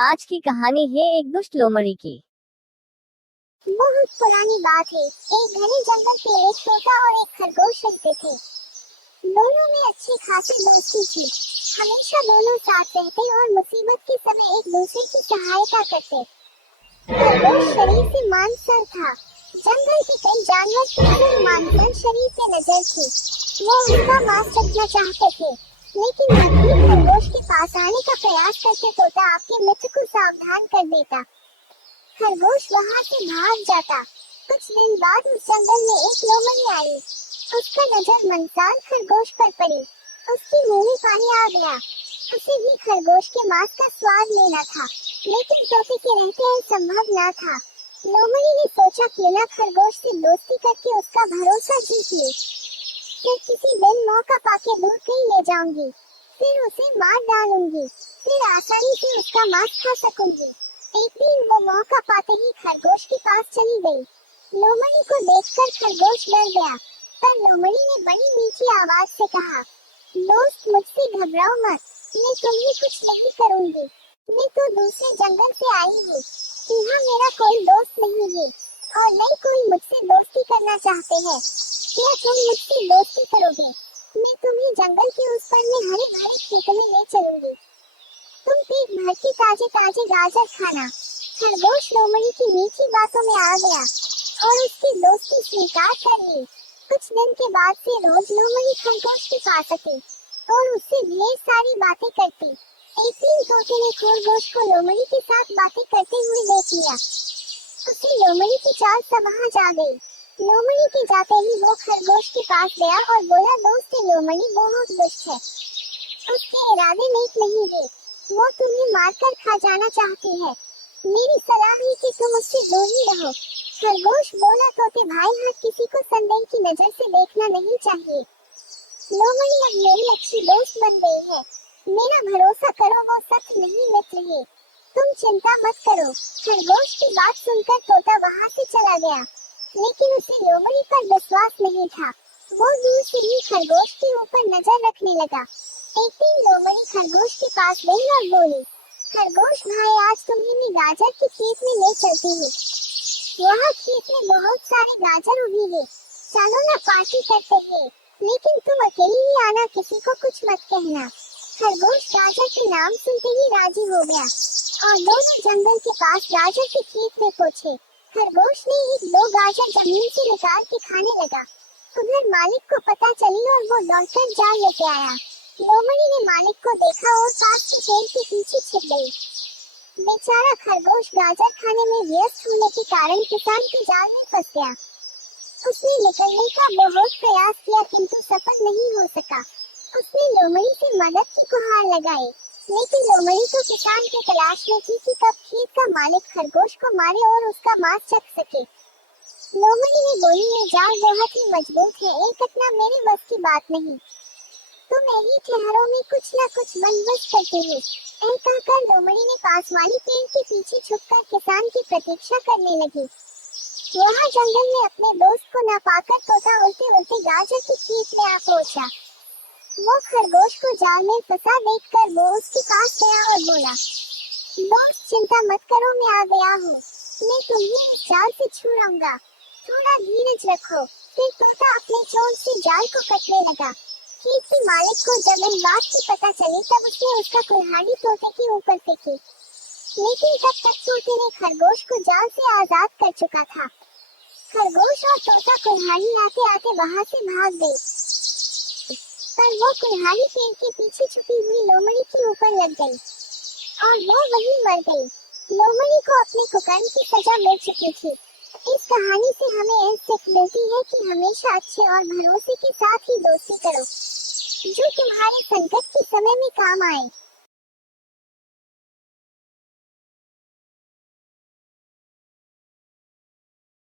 आज की कहानी है एक दुष्ट लोमड़ी की। बहुत पुरानी बात है। एक घने जंगल पे एक तोता और एक खरगोश रहते थे। दोनों में अच्छी खासी दोस्ती थी। हमेशा दोनों साथ रहते और मुसीबत के समय एक दूसरे की सहायता करते। खरगोश शरीर से मांसर था। जंगल के कई जानवर उसके मांसल शरीर पे नजर थी। वो उसका मांस चखना चाहते थे, लेकिन जब भी खरगोश के पास आने का प्रयास करते तोता आपके मित्र को सावधान कर देता। खरगोश वहाँ से भाग जाता। कुछ दिन बाद उस जंगल में एक लोमड़ी आई। उसका नजर मंसाल खरगोश पर पड़ी। उसके मुंह में पानी आ गया। उसे भी खरगोश के मांस का स्वाद लेना था, लेकिन तोते के रहते यह संभव न था। लोमड़ी ने सोचा क्यों न खरगोश से दोस्ती करके उसका भरोसा जीत ले। फिर किसी दिन मौका पाके दूर कहीं ले जाऊंगी, फिर उसे मार डालूंगी, फिर आसानी से उसका मांस खा सकूंगी। एक दिन वो मौका पाते ही खरगोश के पास चली गई। लोमड़ी को देखकर खरगोश डर गया, पर लोमड़ी ने बड़ी मीठी आवाज से कहा, दोस्त मुझसे घबराओ मत, मैं तुम्हें कुछ नहीं करूंगी। मैं तो दूसरे जंगल से आई हूँ। यहाँ मेरा कोई दोस्त नहीं है और न कोई मुझसे दोस्ती करना चाहते हैं। क्या तुम मुझसे दोस्ती करोगे? मैं तुम्हें जंगल के उस पार में हरे भरे खेतों में ले चलूंगी। तुम पेट भर के ताजे ताजे गाजर खाना। खरगोश लोमड़ी की मीठी बातों में आ गया और उसकी दोस्ती स्वीकार कर ली। कुछ दिन के बाद से रोज लोमड़ी खरगोश के पास आती और उससे ढेर सारी बातें करती। एक दिन तोते ने खरगोश को लोमड़ी के साथ बातें करते हुए देख लिया। उसे लोमड़ी की चाल समझ आ गई। लोमड़ी के जाते ही वो खरगोश के पास गया और बोला, दोस्त लोमड़ी बहुत दुष्ट है। उसके इरादे नेक नहीं है। वो तुम्हें मारकर खा जाना चाहती है। मेरी सलाह है कि तुम उससे दूर ही रहो। खरगोश बोला, तोते भाई, हर किसी को संदेह की नजर से देखना नहीं चाहिए। लोमड़ी अब मेरी अच्छी दोस्त बन गई है। मेरा भरोसा करो, वो सच नहीं मित्र है। तुम चिंता मत करो। खरगोश की बात सुनकर तोता वहाँ से चला गया, लेकिन उसे लोमड़ी पर विश्वास नहीं था। वो दूर से ही खरगोश के ऊपर नजर रखने लगा। एक दिन लोमड़ी खरगोश के पास गई और बोली, खरगोश भाई, आज तुम्हें मैं गाजर के खेत में ले चलती हूँ। वहाँ खेत में बहुत सारे गाजर उगी है। चलो ना पार्टी करते हैं, लेकिन तुम अकेली ही आना, किसी को कुछ मत कहना। खरगोश गाजर के नाम सुनते ही राजी हो गया और दोनों जंगल के पास गाजर के खेत में पहुँचे। खरगोश ने एक दो गाजर जमीन से निकाल के खाने लगा। उधर मालिक को पता चली और वो दौड़कर जाल लेके आया। लोमड़ी ने मालिक को देखा और पास के पेड़ के पीछे छिप गई। बेचारा खरगोश गाजर खाने में व्यस्त होने के कारण किसान के जाल में फंस गया। उसने निकलने का बहुत प्रयास किया, किंतु सफल नहीं हो सका। उसने लोमड़ी से मदद की गुहार लगाई, लेकिन लोमड़ी तो किसान की तलाश में थी कि कब खेत का मालिक खरगोश को मारे और उसका मांस चख सके। लोमड़ी ने बोली, ये जाल बहुत ही मजबूत है, एक कटना मेरे बस की बात नहीं। तुम यही ठहरों में कुछ न कुछ बंदोबस्त करते हो। ऐ कहकर लोमड़ी ने पास वाली पेड़ के पीछे छुपकर किसान की प्रतीक्षा करने लगी। वहाँ जंगल में अपने दोस्त को न पाकर तोता उड़ते उड़ते गाजर के खेत में आ पहुँचा। वो खरगोश को जाल में फंसा देखकर वो उसके पास गया और बोला, दोस्त चिंता मत करो, मैं आ गया हूँ। मैं तुम्हें इस जाल से छुड़ाऊंगा, थोड़ा धीरज रखो। फिर तोता अपने चोंच से जाल को कटने लगा। खेत के मालिक को जब इस बात की पता चली तब उसने उसका कुल्हाड़ी तोते के ऊपर फेंकी, लेकिन तब तक तोते ने खरगोश को जाल से आजाद कर चुका था। खरगोश और तोता कुल्हाड़ी आते आते वहाँ से भाग गए, पर वो कुल्हाड़ी पेड़ के पीछे छुपी हुई लोमड़ी के ऊपर लग गई और वो वहीं मर गई। लोमड़ी को अपने कुकर्म की सजा मिल चुकी थी। इस कहानी से हमें यह सीख मिलती है कि हमेशा अच्छे और भरोसे के साथ ही दोस्ती करो, जो तुम्हारे संकट के समय में काम आए।